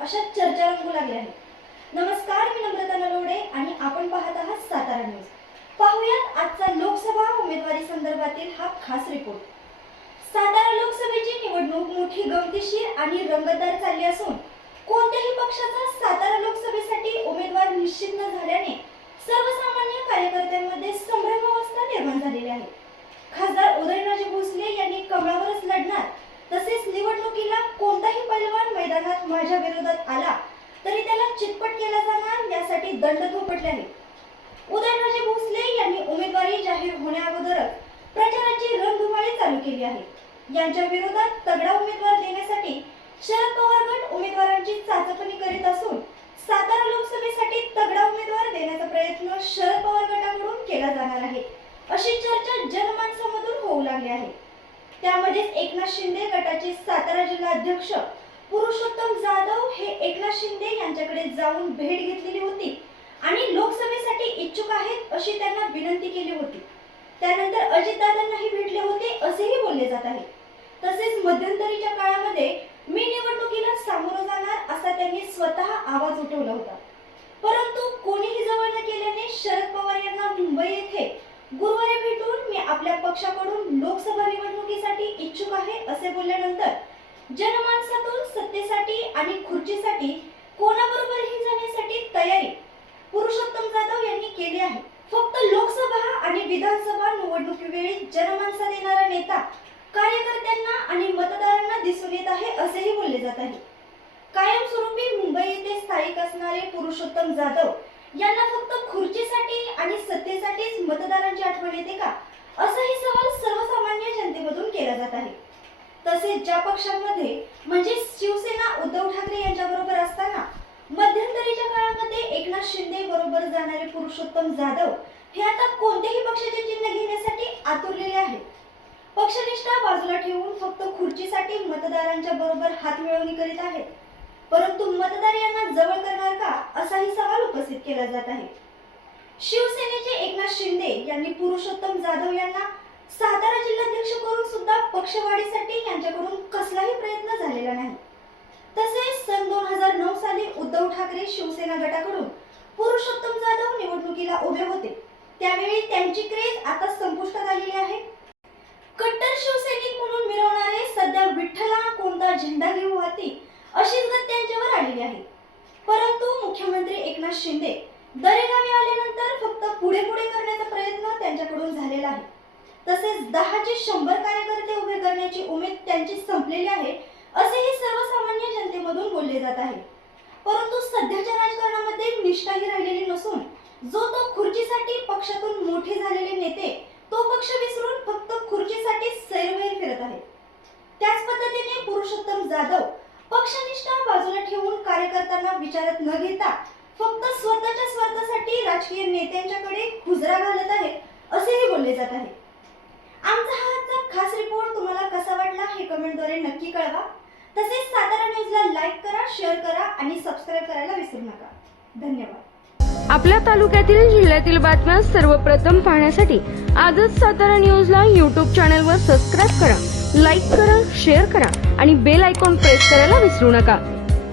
अशा चर्चा रंगू लागल्या आहेत. नमस्कार मी नम्रता नलोडे आणि आपण पाहत आहात सातारा न्यूज. पाहूयात आजचा लोकसभा उमेदवारी संदर्भातील हा खास रिपोर्ट. सातारा लोकसभेची निवडणूक मोठी गमतीशीर आणि रंगतदार चालली असून कोणत्याही पक्षाचा सातारा लोकसभेसाठी उमेदवार निश्चित न झाल्याने माझ्या विरोधात आला तरी त्याला चितपट केला जाणार यासाठी दंड थोपटले आहे उदयनराजे भोसले यांनी उमेदवारी जाहीर होण्याअगोदरच प्रचाराची रणधुमाळी चालू केली आहे. यांच्या विरोधात तगडा उमेदवार देण्यासाठी शरद पवार गट उमेदवारांची चाचपणी करीत असून सातारा लोकसभेसाठी तगडा उमेदवार देण्याचा प्रयत्न शरद पवार गटाकडून केला जाणार आहे अशी चर्चा जनमानसामधून होऊ लागली आहे. त्यामध्येच एकनाथ शिंदे गटाचे सातारा जिल्हा अध्यक्ष पुरुषोत्तम जाधव हे एकनाथ शिंदे यांच्याकडे जाऊन भेट घेतलेली होती आणि लोकसभेसाठी इच्छुक आहेत अशी त्यांना विनंती केली होती. त्यानंतर अजितदादांनाही भेटले होते असेही बोलले जात आहे. तसेच मध्यंतरीच्या काळामध्ये मी निवडणुकीला सामोरं जाणार असा त्यांनी स्वतः आवाज उठवला होता. परंतु कोणीही जवळ न केल्याने शरद पवार यांना मुंबई येथे गुरुवारी भेटून मी आपल्या पक्षाकडून लोकसभा निवडणुकीसाठी इच्छुक आहे असे बोलल्यानंतर जनमानसातून सत्तेसाठी आणि खुर्चीसाठी कोणाबरोबरही जाण्यासाठी तयारी पुरुषोत्तम जाधव यांनी केली आहे. फक्त लोकसभा आणि विधानसभा निवडणुकीवेळी जनमानसात येणारा नेता कार्यकर्त्यांना आणि मतदारांना दिसून येत आहे असेही बोलले जात आहे. कायमस्वरूपी मुंबई येथे स्थायिक असणारे पुरुषोत्तम जाधव यांना फक्त खुर्चीसाठी आणि सत्तेसाठीच मतदारांची आठवण येते का? असाही सवाल सर्वसामान्य जनतेमधून केला जात आहे. तसेच ज्या पक्षांमध्ये म्हणजे शिवसेना उद्धव ठाकरे यांच्याबरोबर असताना मध्यंतरीच्या काळामध्ये एकनाथ शिंदे बरोबर जाणारे पुरुषोत्तम जाधव हे आता कोणत्याही पक्षाचे चिन्ह घेण्यासाठी आतुरलेले आहेत. पक्षनिष्ठा बाजूला ठेवून फक्त खुर्चीसाठी मतदारांच्या बरोबर हात मिळवणी करीत आहेत. परंतु मतदार यांना जवळ करणार का असाही सवाल उपस्थित केला जात आहे. शिवसेनेचे एकनाथ शिंदे यांनी पुरुषोत्तम जाधव यांना सातारा जिल्हाध्यक्ष करून सुद्धा पक्षवाढीसाठी यांच्याकडून कसलाही प्रयत्न झालेला नाही. तसेच सन दोन हजार नऊ साली उद्धव ठाकरे शिवसेना गटाकडून पुरुषोत्तम जाधव निवडणुकीला उभे होते. त्यावेळी त्यांची क्रेज आता संपुष्टात आलेली आहे. कट्टर शिवसैनिक म्हणून मिरवणारे सध्या विठ्ठला कोणता झेंडा घेऊ हाती अशीच गत त्यांच्यावर आलेली आहे. परंतु मुख्यमंत्री एकनाथ शिंदे दरेगावी आल्यानंतर फक्त पुढे पुढे करण्याचा प्रयत्न त्यांच्याकडून झालेला आहे. तसेच दहाचे शंभर कार्यकर्ते उभे करण्याची उमेद त्यांची संपलेली आहे असेही सर्वसामान्य जनतेमधून बोलले जात आहे. परंतु सध्याच्या राजकारणामध्ये निष्ठाही राहिलेली नसून जो तो खुर्चीसाठी पक्षातून मोठे झालेले नेते तो पक्ष विसरून फक्त खुर्चीसाठी सैरवैर फिरत आहे. त्याच पद्धतीने पुरुषोत्तम जाधव पक्षनिष्ठा बाजूला ठेवून कार्यकर्त्यांना विचारत न घेता फक्त स्वतःच्या स्वार्थासाठी राजकीय नेत्यांच्याकडे खुजरा घालत आहे असेही बोलले जात आहे आमचा हा आजचा खास रिपोर्ट तुम्हाला कसा वाटला हे कमेंटद्वारे नक्की कळवा. तसेच सातारा न्यूजला लाईक करा शेअर करा आणि सबस्क्राईब करायला विसरू नका. धन्यवाद. आपल्या तालुक्यातील जिल्ह्यातील बातम्या सर्वप्रथम पाहण्यासाठी आजच सातारा न्यूजला यूट्यूब चॅनलवर सबस्क्राईब करा लाईक करा शेअर करा आणि बेल आयकॉन प्रेस करायला विसरू नका.